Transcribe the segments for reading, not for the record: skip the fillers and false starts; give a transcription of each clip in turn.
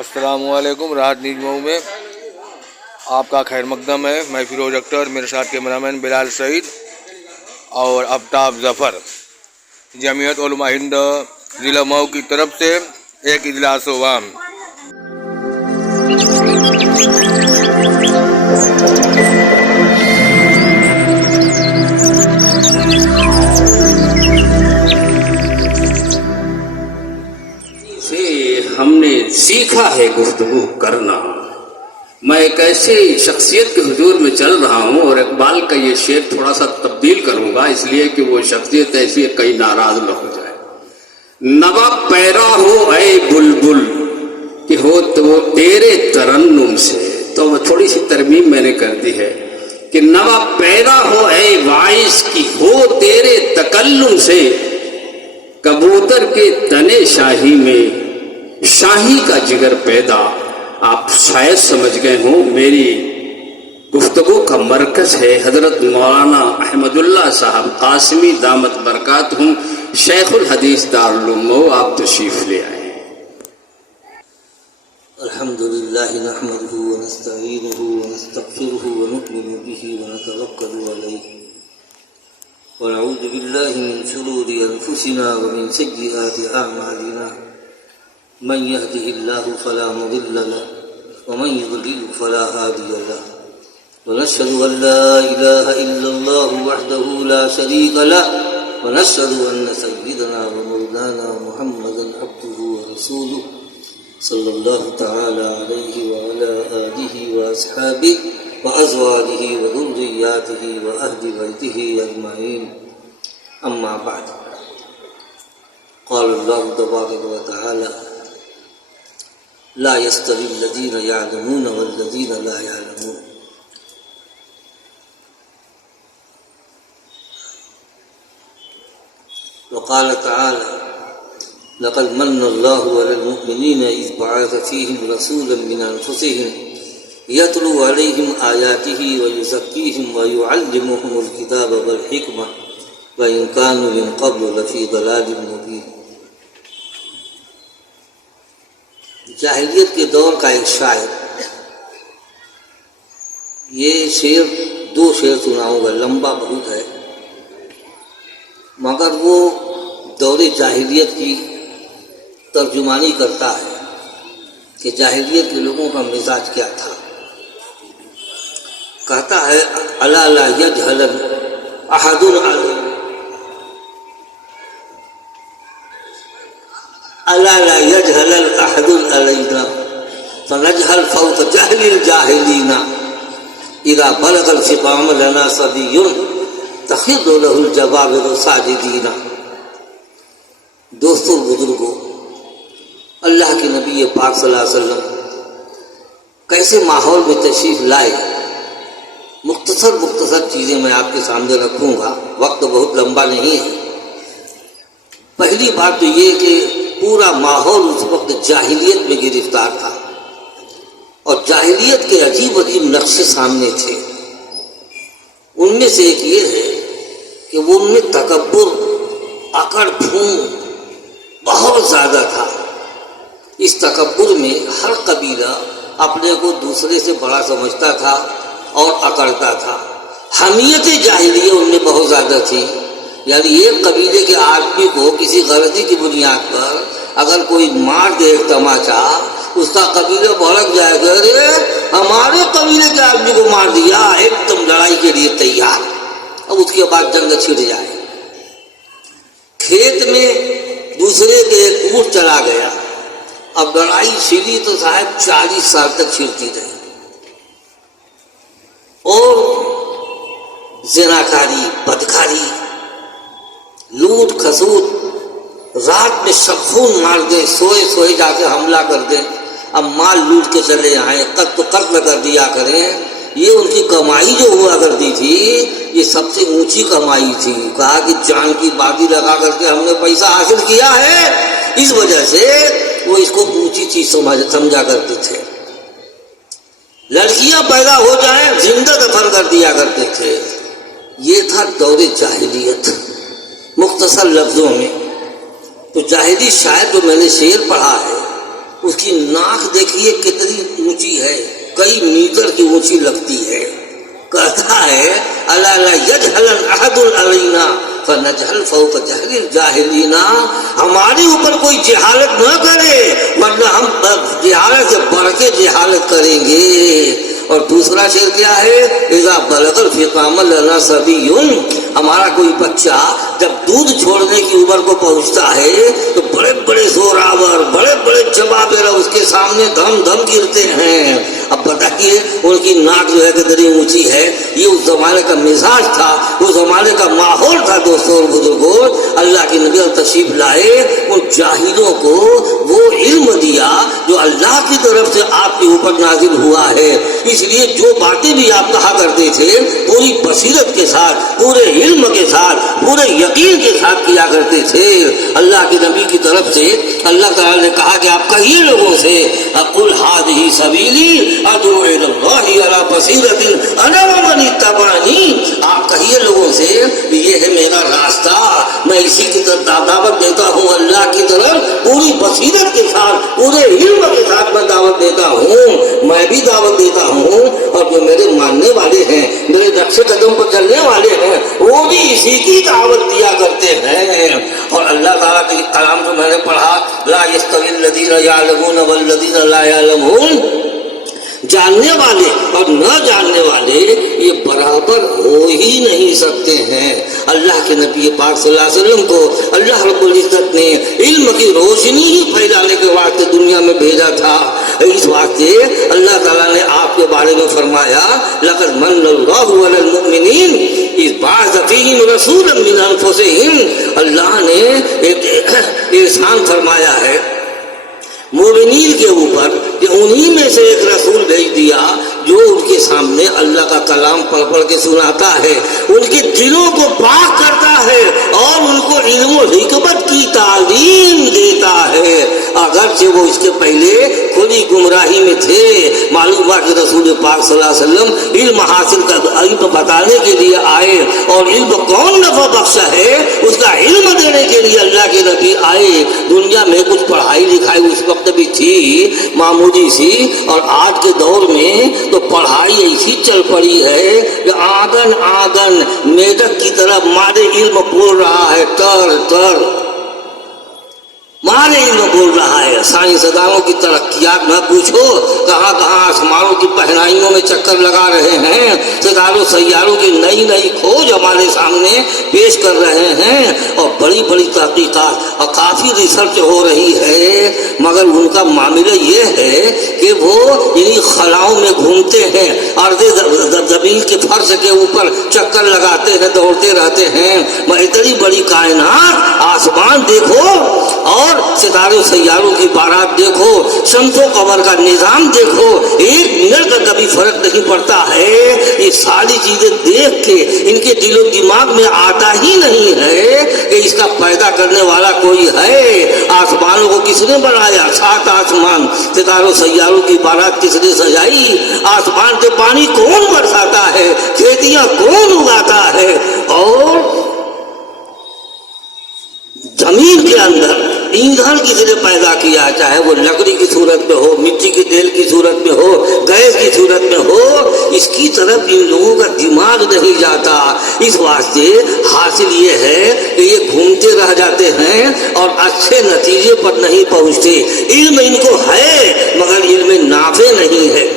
السلام علیکم. راحت نیوز مئو میں آپ کا خیر مقدم ہے. میں فیروز اختر، میرے ساتھ کیمرامین بلال سعید اور آفتاب ظفر. جمعیت علماء ہند ضلع مئو کی طرف سے ایک اجلاس عام. ہم نے سیکھا ہے گفتگو کرنا. میں ایک ایسی شخصیت کے حضور میں چل رہا ہوں اور اقبال کا یہ شعر تھوڑا سا تبدیل کروں گا، اس لیے کہ وہ شخصیت ایسی ہے کہیں ناراض نہ ہو جائے. نوا پیرا ہو اے بلبل کہ ہو تو تیرے ترنم سے. تو وہ تھوڑی سی ترمیم میں نے کر دی ہے کہ نوا پیرا ہو اے وائس کی ہو تیرے تکلم سے. کبوتر کے تنے شاہی میں شاہی کا جگر پیدا. آپ شاید سمجھ گئے ہوں میری گفتگو کا مرکز ہے حضرت مولانا احمد اللہ صاحب قاسمی دامت برکاتہم شیخ الحدیث دارالعلوم مئو. آپ تشریف لے آئے. الحمدللہ نحمدہ ونستعینہ ونستغفرہ ونؤمن بہ ونتوکل علیہ ونعوذ باللہ من شرور انفسنا ومن سیئات اعمالنا. من يهده الله فلا مضل له ومن يضلل فلا هادي له. ونشهد ان لا اله الا الله وحده لا شريك له ونشهد ان سيدنا ومولانا محمدا عبده ورسوله صلى الله تعالى عليه وعلى آله واصحابه وازواجه وذرياته واهل بيته اجمعين. اما بعد، قال الله تبارك وتعالى: لا يستوي الذين يعلمون والذين لا يعلمون. وقال تعالى: لقد من الله على المؤمنين إذ بعث فيهم رسولا من أنفسهم يتلو عليهم آياته ويزكيهم ويعلمهم الكتاب والحكمة وإن كانوا من قبل لفي ضلال مبين. جاہلیت کے دور کا ایک شاعر، یہ شعر دو شعر سناؤں گا، لمبا بہت ہے، مگر وہ دور جاہلیت کی ترجمانی کرتا ہے کہ جاہلیت کے لوگوں کا مزاج کیا تھا. کہتا ہے: الا لا یجہل احد الا لا يجهل الاحد علينا فنجهل فوق جهل الجاهلين. اذا بلغ الفقام لنا صبي تخض له الجبابر ساجدين. دوستو بزرگوں، اللہ کے نبی پاک صلی اللہ علیہ وسلم کیسے ماحول میں تشریف لائے، مختصر چیزیں میں آپ کے سامنے رکھوں گا، وقت بہت لمبا نہیں ہے. پہلی بات تو یہ کہ پورا ماحول اس وقت جاہلیت میں گرفتار تھا اور جاہلیت کے عجیب عجیب نقشے سامنے تھے. ان میں سے ایک یہ ہے کہ وہ ان میں تکبر، اکڑ پھون بہت زیادہ تھا. اس تکبر میں ہر قبیلہ اپنے کو دوسرے سے بڑا سمجھتا تھا اور اکڑتا تھا. حمیت جاہلیہ ان میں بہت زیادہ تھی. یعنی ایک قبیلے کے آدمی کو کسی غلطی کی بنیاد پر اگر کوئی مار دے ایک تماچا، اس کا قبیلہ بھڑک جائے گا، ارے ہمارے قبیلے کے آدمی کو مار دیا، ایک دم لڑائی کے لیے تیار. اب اس کے بعد جنگ چھڑ جائے. کھیت میں دوسرے کے ایک اونٹ چلا گیا، اب لڑائی چھڑی تو صاحب 40 سال تک چھڑتی رہی. اور زناکاری، بدکاری، لوٹ کھسوٹ، رات میں شبخون مار دیں، سوئے جا کے حملہ کر دیں، اب مال لوٹ کے چلے آئیں، قتل کر دیا کریں. یہ ان کی کمائی جو ہوا کرتی تھی، یہ سب سے اونچی کمائی تھی. کہا کہ جان کی بازی لگا کر کے ہم نے پیسہ حاصل کیا ہے، اس وجہ سے وہ اس کو اونچی چیز سمجھا کرتے تھے. لڑکیاں پیدا ہو جائیں زندہ دفن کر دیا کرتے تھے. یہ تھا دور جاہلیت. مختصر لفظوں میں تو جاہلی شاعر جو میں نے شعر پڑھا ہے اس کی ناک دیکھیے کتنی اونچی ہے، کئی میٹر کی اونچی لگتی ہے. کہتا ہے الا لا یجہل احد علینا فنجہل فوق جہل الجاہلین، ہمارے اوپر کوئی جہالت نہ کرے ورنہ ہم جہالت سے بڑھ کے جہالت کریں گے. اور دوسرا شعر کیا ہے؟ اذا بلغ الفقام لنا صبی، ہمارا کوئی بچہ جب دودھ چھوڑنے کی عمر کو پہنچتا ہے تو بڑے بڑے زوراور، بڑے بڑے جبابرہ اس کے سامنے دھم دھم گرتے ہیں. اب بتائیے ان کی ناک جو ہے کتنی اونچی ہے. یہ اس زمانے کا مزاج تھا، اس زمانے کا ماحول تھا. دوستوں اور بزرگوں، اللہ کے نبی تشریف لائے، ان جاہلوں کو وہ علم دیا جو اللہ کی طرف سے آپ کے اوپر نازل ہوا ہے. اس لیے جو باتیں بھی آپ کہا کرتے تھے پوری بصیرت کے ساتھ، پورے علم کے ساتھ، پورے یقین کے ساتھ کیا کرتے تھے. اللہ کے نبی کی طرف سے اللہ تعالیٰ نے کہا کہ آپ کہیے لوگوں سے قل ھذہ سبیلی ادعو الی اللہ علی بصیرۃ انا ومن اتبعنی، آپ کہیے لوگوں سے یہ ہے میرا راستہ، میں اسی کی طرف دعوت دیتا ہوں، اللہ کی طرف پوری بصیرت کے ساتھ، پورے علم کے ساتھ میں دعوت دیتا ہوں. میں بھی دعوت دیتا ہوں اور جو میرے ماننے والے ہیں، میرے نقش قدم پر چلنے والے ہیں، وہ بھی اسی کی دعوت دیا کرتے ہیں. اور اللہ تعالیٰ کے کلام جو میں نے پڑھا، لا یستوی الذین یعلمون والذین لا یعلمون، جاننے والے اور نہ جاننے والے یہ برابر ہو ہی نہیں سکتے ہیں. اللہ کے نبی پاک صلی اللہ علیہ وسلم کو اللہ رب العزت نے علم کی روشنی ہی پھیلانے کے واسطے دنیا میں بھیجا تھا. اس واسطے اللہ تعالیٰ نے آپ کے بارے میں فرمایا لقد من اللہ علی المؤمنین اذ بعث فیہم رسولا من انفسہم، اللہ نے ایک احسان فرمایا ہے مومنین کے اوپر کہ انہی میں سے ایک رسول بھیج دیا جو ان کے سامنے اللہ کا کلام پڑھ پڑھ کے سناتا ہے، ان کے دلوں کو پاک کرتا ہے اور ان کو علم و حکمت کی تعلیم دیتا ہے. اگرچہ وہ اس کے پہلے کھلی گمراہی میں تھے. معلوم ہوا کہ رسول پاک صلی اللہ علیہ وسلم علم حاصل کر علم بتانے کے لیے آئے، اور علم کون نفع بخش ہے اس کا علم دینے کے لیے اللہ کے نبی آئے. دنیا میں کچھ پڑھائی لکھائی اس وقت بھی تھی معمولی سی، اور آج کے دور میں تو پڑھائی ایسی چل پڑی ہے کہ آنگن آنگن میڈک کی طرح مارے علم بول رہا ہے، تر تر مارے علم بول رہا ہے. سائنسدانوں کی ترقیات نہ پوچھو، کہاں کہاں آسمانوں کی پہنائیوں میں چکر لگا رہے ہیں، ستاروں سیاروں کی نئی نئی کھوج ہمارے سامنے پیش کر رہے ہیں، اور بڑی بڑی تحقیقات اور کافی ریسرچ ہو رہی ہے. مگر ان کا معاملہ یہ ہے کہ وہ انہی خلاؤں میں گھومتے ہیں، ارض زمین کے فرش کے اوپر چکر لگاتے ہیں، دوڑتے رہتے ہیں. اتنی بڑی کائنات، آسمان دیکھو اور ستاروں سیاروں کی بارات دیکھو، شمس و قمر کا نظام دیکھو، ایک منٹ کا کبھی فرق نہیں پڑتا ہے. یہ ساری چیزیں دیکھ کے ان کے دل و دماغ میں آتا ہی نہیں ہے کہ اس کا پیدا کرنے والا کوئی ہے. آسمانوں کو کس نے بنایا؟ 7 آسمان. ستاروں سیاروں کی بارات کس نے سجائی؟ آسمان سے پانی کون برساتا ہے؟ کھیتیاں کون اگاتا ہے؟ اور زمین کے اندر ایندھن کس نے پیدا کیا، چاہے وہ لکڑی کی صورت میں ہو، مٹی کے تیل کی صورت میں ہو، گیس کی صورت میں ہو، اس کی طرف ان لوگوں کا دماغ نہیں جاتا. اس واسطے حاصل یہ ہے کہ یہ گھومتے رہ جاتے ہیں اور اچھے نتیجے پر نہیں پہنچتے. علم ان کو ہے مگر علم نافع نہیں ہے.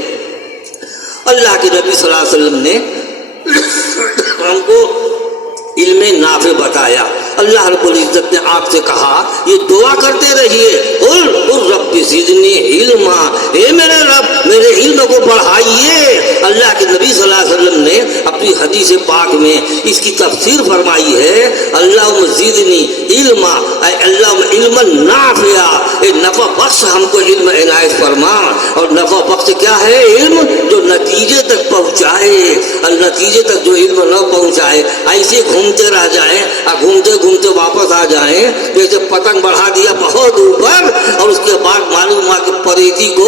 اللہ کے نبی صلی اللہ علیہ وسلم نے ہم کو علم نافع بتایا. اللہ رب العزت نے آپ سے کہا یہ دعا کرتے رہیے، قل رب زدنی علما، اے میرے رب میرے علم کو بڑھائیے. اللہ کے نبی صلی اللہ علیہ وسلم نے اپنی حدیث پاک میں اس کی تفسیر فرمائی ہے، اللہم زدنی علما، اے اللہ علما نافعا، اے نفع بخش ہم کو علم عنایت فرما. اور نفع بخش کیا ہے؟ علم جو نتیجے تک پہنچائے. نتیجے تک جو علم نہ پہنچائے، ایسے گھومتے رہ جائیں اور گھومتے گھومتے واپس آ جائیں، جیسے پتنگ بڑھا دیا بہت اوپر اور اس کے بعد معلوم ہوا کہ پریتی کو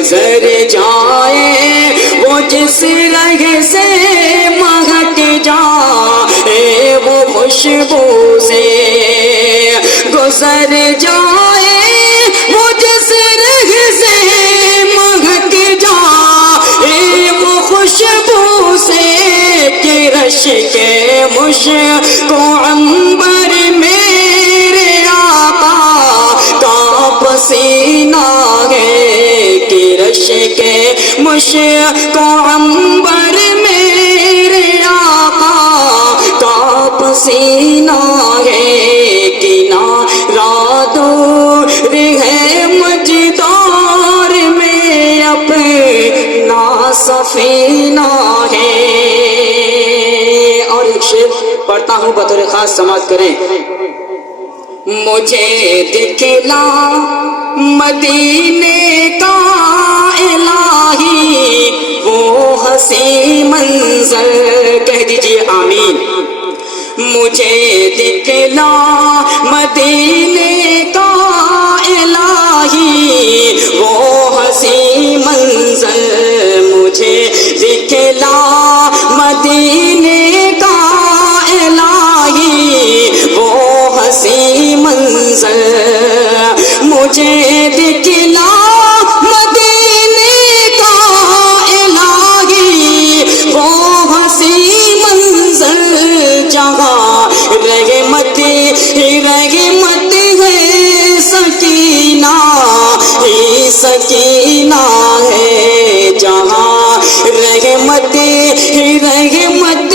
گزر جائے وہ جس رگ سے مہک جائے وہ خوشبو سے گزر جائے وہ جس رگ سے مہک جائے وہ خوشبو سے کہ رش کے مشک و عنبر میرے آقا کا پسینہ ہے کہ رش کے مشک و عنبر میرے آقا کا پسینہ ہے کہ نارا دور ہے مجدار میں اپنا سفینہ ہے۔ اور ایک شعر پڑھتا ہوں بطور خاص سماعت کریں۔ مجھے دکھلا مدینے کا الہی وہ حسین منظر، کہہ دیجئے آمین۔ مجھے دکھلا مدینے کا الہی وہ حسین منظر، مجھے دکھلا مدینے کا الہی وہ حسین منظر، مجھے دکھلا مدینے کا الہی وہ حسین منظر جہاں رحمت رحمت ہے سکینہ ہی سکینہ ہے، جہاں رحمت رحمت